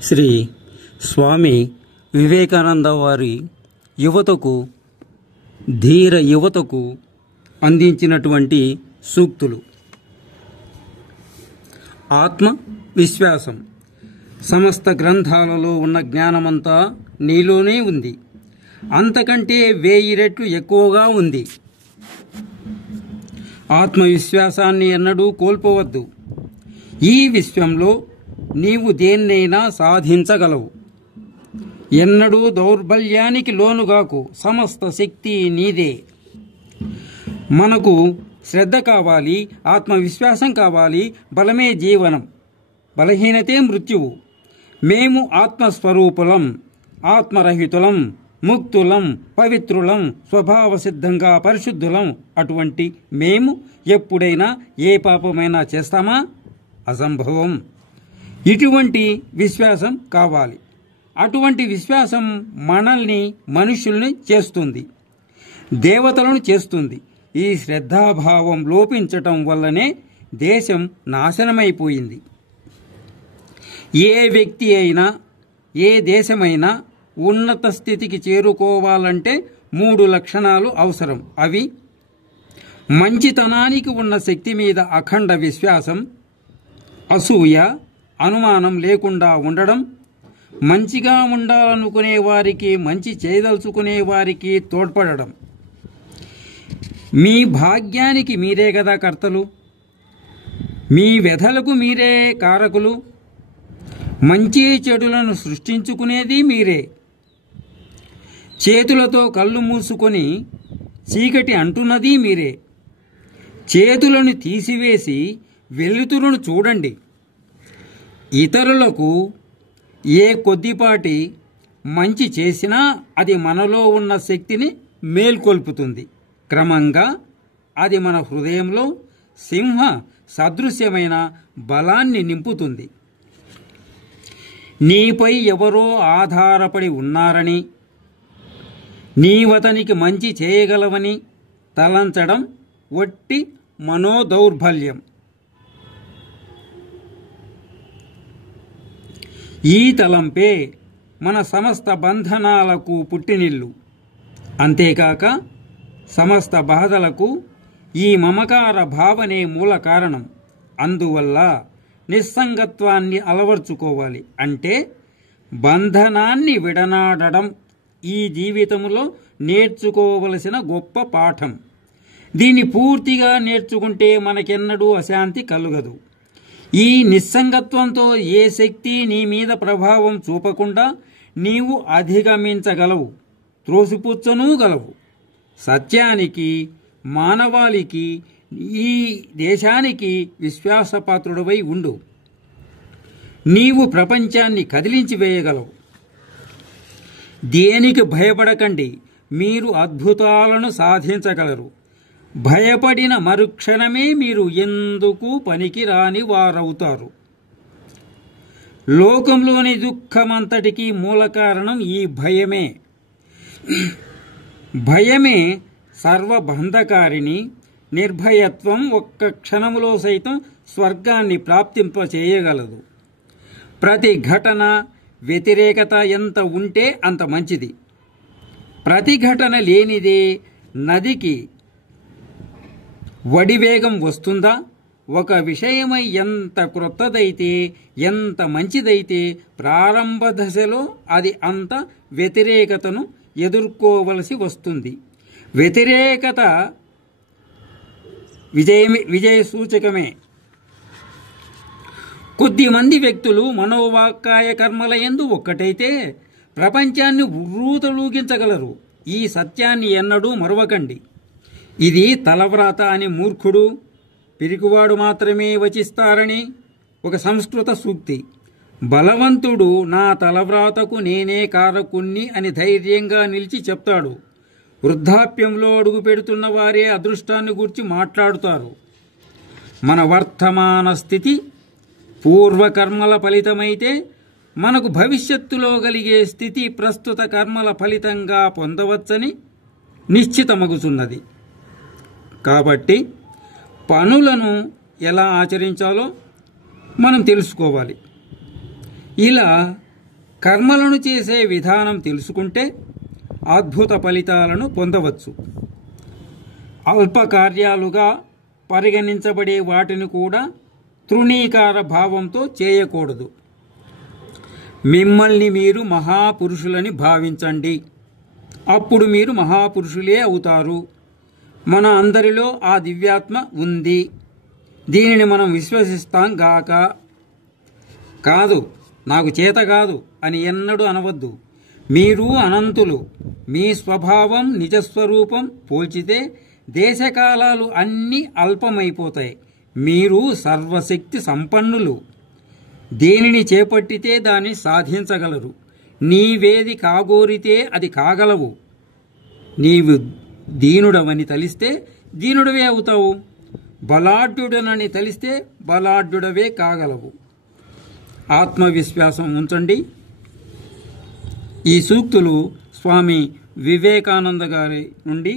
శ్రీ స్వామి వివేకానంద వారి ధీర యువతకు అందించినటువంటి సూక్తులు. ఆత్మ విశ్వాసం. సమస్త గ్రంథాలలో ఉన్న జ్ఞానమంతా నీలోనే ఉంది, అంతకంటే 1000 రెట్లు ఎక్కువగా ఉంది. ఆత్మవిశ్వాసాన్ని ఎన్నడూ కోల్పోవద్దు. ఈ విశ్వంలో నీవు దేన్నైనా సాధించగలవు. ఎన్నడూ దౌర్బల్యానికి లోనుగాకు. సమస్త శక్తి నీదే. మనకు శ్రద్ధ కావాలి, ఆత్మవిశ్వాసం కావాలి. బలమే జీవనం, బలహీనతే మృత్యువు. మేము ఆత్మస్వరూపులం, ఆత్మరహితులం, ముక్తులం, పవిత్రులం, స్వభావ సిద్ధంగా పరిశుద్ధులం. అటువంటి మేము ఎప్పుడైనా ఏ పాపమైనా చేస్తామా? అసంభవం. ఇటువంటి విశ్వాసం కావాలి. అటువంటి విశ్వాసం మనల్ని మనుషుల్ని చేస్తుంది, దేవతలను చేస్తుంది. ఈ శ్రద్ధాభావం లోపించటం వల్లనే దేశం నాశనమైపోయింది. ఏ వ్యక్తి అయినా, ఏ దేశమైనా ఉన్నత స్థితికి చేరుకోవాలంటే 3 లక్షణాలు అవసరం. అవి: మంచితనానికి ఉన్న శక్తి మీద అఖండ విశ్వాసం, అసూయ, అనుమానం లేకుండా ఉండడం, మంచిగా ఉండాలనుకునే వారికి, మంచి చేయదలుచుకునే వారికి తోడ్పడడం. మీ భాగ్యానికి మీరే కదా కర్తలు, మీ వ్యధలకు మీరే కారకులు. మంచి చెడులను సృష్టించుకునేది మీరే. చేతులతో కళ్ళు మూసుకొని చీకటి అంటున్నది మీరే. చేతులను తీసివేసి వెలుతురును చూడండి. ఇతరులకు ఏ కొద్దిపాటి మంచి చేసినా అది మనలో ఉన్న శక్తిని మేల్కొల్పుతుంది. క్రమంగా అది మన హృదయంలో సింహ సదృశ్యమైన బలాన్ని నింపుతుంది. నీపై ఎవరో ఆధారపడి ఉన్నారని, నీవతనికి మంచి చేయగలవని తలంచడం వట్టి మనోదౌర్బల్యం. ఈ తలంపే మన సమస్త బంధనాలకు పుట్టినిల్లు. అంతేకాక సమస్త బాధలకు ఈ మమకార భావనే మూల కారణం. అందువల్ల నిస్సంగత్వాన్ని అలవర్చుకోవాలి. అంటే బంధనాన్ని విడనాడడం ఈ జీవితంలో నేర్చుకోవలసిన గొప్ప పాఠం. దీన్ని పూర్తిగా నేర్చుకుంటే మనకెన్నడూ అశాంతి కలుగదు. ఈ నిస్సంగత్వంతో ఏ శక్తి నీ మీద ప్రభావం చూపకుండా నీవు అధిగమించగలవు, త్రోసిపుచ్చనూగలవు. సత్యానికి, మానవాళికి, ఈ దేశానికి విశ్వాసపాత్రుడివై ఉండు. నీవు ప్రపంచాన్ని కదిలించి వేయగలవు. దేనికి భయపడకండి, మీరు అద్భుతాలను సాధించగలరు. భయపడిన మరుక్షణమే మీరు ఎందుకు పనికిరాని వారవుతారు. లోకంలోని దుఃఖమంతటికీ మూల కారణం ఈ భయమే. భయమే సర్వబంధకారిణి. నిర్భయత్వం ఒక్క క్షణములో సైతం స్వర్గాన్ని ప్రాప్తింపచేయగలదు. ప్రతి ఘటన వ్యతిరేకత ఎంత ఉంటే అంత మంచిది. ప్రతిఘటన లేనిదే నదికి వడివేగం వస్తుందా? ఒక విషయమై ఎంత క్రొత్తదైతే, ఎంత మంచిదైతే ప్రారంభ దశలో అది అంత వ్యతిరేకతను ఎదుర్కోవలసి వస్తుంది. వ్యతిరేకత విజయ సూచకమే. కొద్దిమంది వ్యక్తులు మనోవాక్కాయ కర్మల యందు ఒక్కటైతే ప్రపంచాన్ని ఉర్రూతలూగించగలరు. ఈ సత్యాన్ని ఎన్నడూ మరువకండి. ఇది తలవ్రాత అని మూర్ఖుడు, పిరికివాడు మాత్రమే వచిస్తారని ఒక సంస్కృత సూక్తి. బలవంతుడు నా తలవ్రాతకు నేనే కారకుణ్ణి అని ధైర్యంగా నిలిచి చెప్తాడు. వృద్ధాప్యంలో అడుగు పెడుతున్న వారే అదృష్టాన్ని గురించి మాట్లాడుతారు. మన వర్తమాన స్థితి పూర్వకర్మల ఫలితమైతే మనకు భవిష్యత్తులో కలిగే స్థితి ప్రస్తుత కర్మల ఫలితంగా పొందవచ్చని నిశ్చితమగుచున్నది. కాబట్టి పనులను ఎలా ఆచరించాలో మనం తెలుసుకోవాలి. ఇలా కర్మలను చేసే విధానం తెలుసుకుంటే అద్భుత ఫలితాలను పొందవచ్చు. అల్ప కార్యాలుగా పరిగణించబడే వాటిని కూడా తృణీకార భావంతో చేయకూడదు. మిమ్మల్ని మీరు మహాపురుషులని భావించండి. అప్పుడు మీరు మహాపురుషులే అవుతారు. మన అందరిలో ఆ దివ్యాత్మ ఉంది. దీనిని మనం విశ్వసిస్తాం గాక. కాదు, నాకు చేత కాదు అని ఎన్నడూ అనవద్దు. మీరు అనంతులు. మీ స్వభావం నిజస్వరూపం పోల్చితే దేశకాలాలు అన్నీ అల్పమైపోతాయి. మీరు సర్వశక్తి సంపన్నులు. దేనిని చేపట్టితే దాన్ని సాధించగలరు. నీవేది కాగోరితే అది కాగలవు. నీవు దీనుడవని తలిస్తే దీనుడవే అవుతావు. బలాఢ్యుడనని తలిస్తే బలాఢ్యుడవే కాగలవు. ఆత్మవిశ్వాసం ఉంచండి. ఈ సూక్తులు స్వామి వివేకానంద గారి నుండి